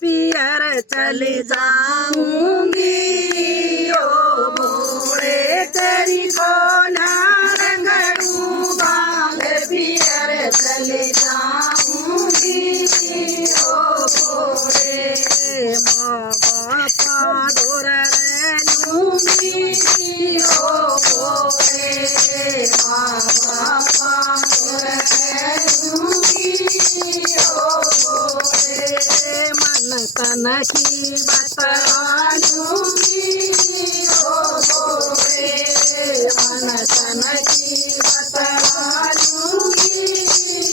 पियर चली जाऊंगी ओ भोले तेरी को ना रंगड़ू बांध पियर चली जाऊंगी ओ भोले माँ बापा दूर रहूंगी ओ भोले माँ बापा दूर रहूंगी ओ भोले मन तन की बतलाऊंगी ओ भोले मन तन की बतलाऊंगी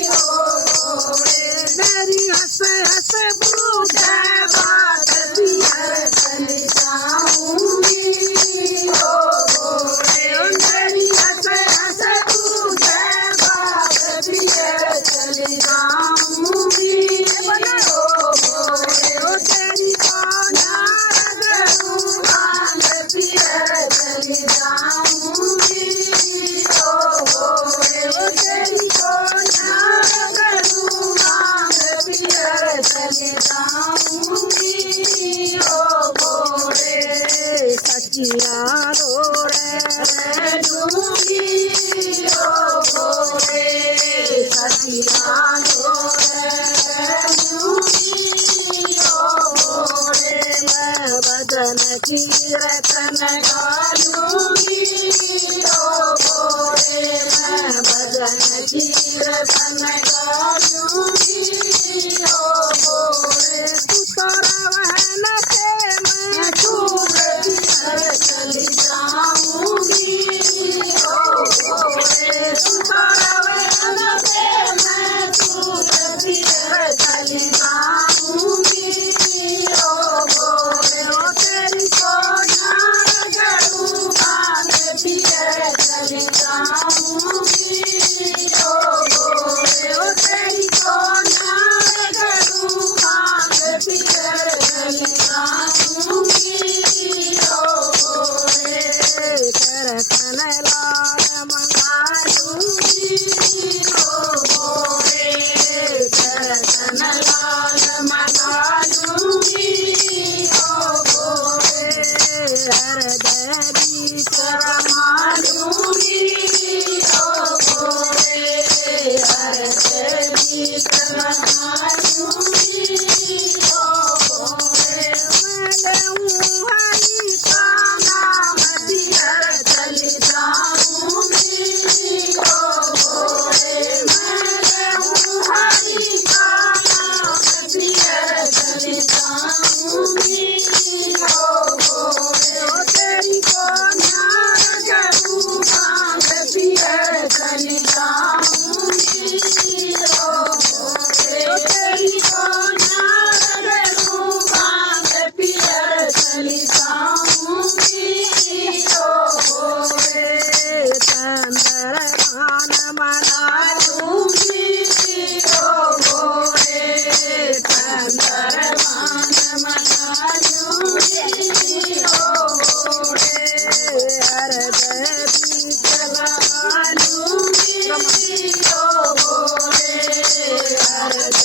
ओ भोले मेरी हंस हंस बूढ़े बात पियर चली जाऊंगी ओ भोले मेरी हंस हंस बूढ़े बात पियर चली जाऊंगी ओ भोले ओ तेरी को नारद रूहान पियर चली जाऊंगी ओ भोले ओ तेरी को नारद रूहान पियर चली जाऊंगी ओ भोले सखिया रो रहूंगी ओ भोले सखिया रो रहूंगी ओ भोले मैं भजन कीर्तन गाऊंगी ओ भोले मैं भजन कीर्तन गाऊंगी ओ भोले तू तो रहन से मैं खूब पियर चली जाऊंगी ओ भोले तू तो रहन से मैं खूब पियर चली जाऊंगी ओ भोले ओ तेरी को नारद रूहान पियर चली जाऊंगी ओ भोले ओ तेरी को नारद रूहान पियर चली जाऊंगी ओ भोले करतन लाल मंगा लूंगी ओ भोले करतन लाल मंगा लूंगी ओ भोले हृदय गीत रमा लूंगी ओ भोले हृदय गीत रमा लूंगी ओ भोले मैं लूं हरि का नाम पियर चली जाऊंगी ओ भोले मैं लूं हरि का नाम पियर चली जाऊंगी ओ भोले ओ तेरी को नारद रूहान पियर चली जाऊंगी ओ भोले ओ तेरी को नारद रूहान पियर चली जाऊंगी ओ भोले चंद्रभान मना लूंगी ओ भोले चंद्रभान मना लूंगी ओ भोले हृदय बीच लगा लूंगी ओ भोले हृदय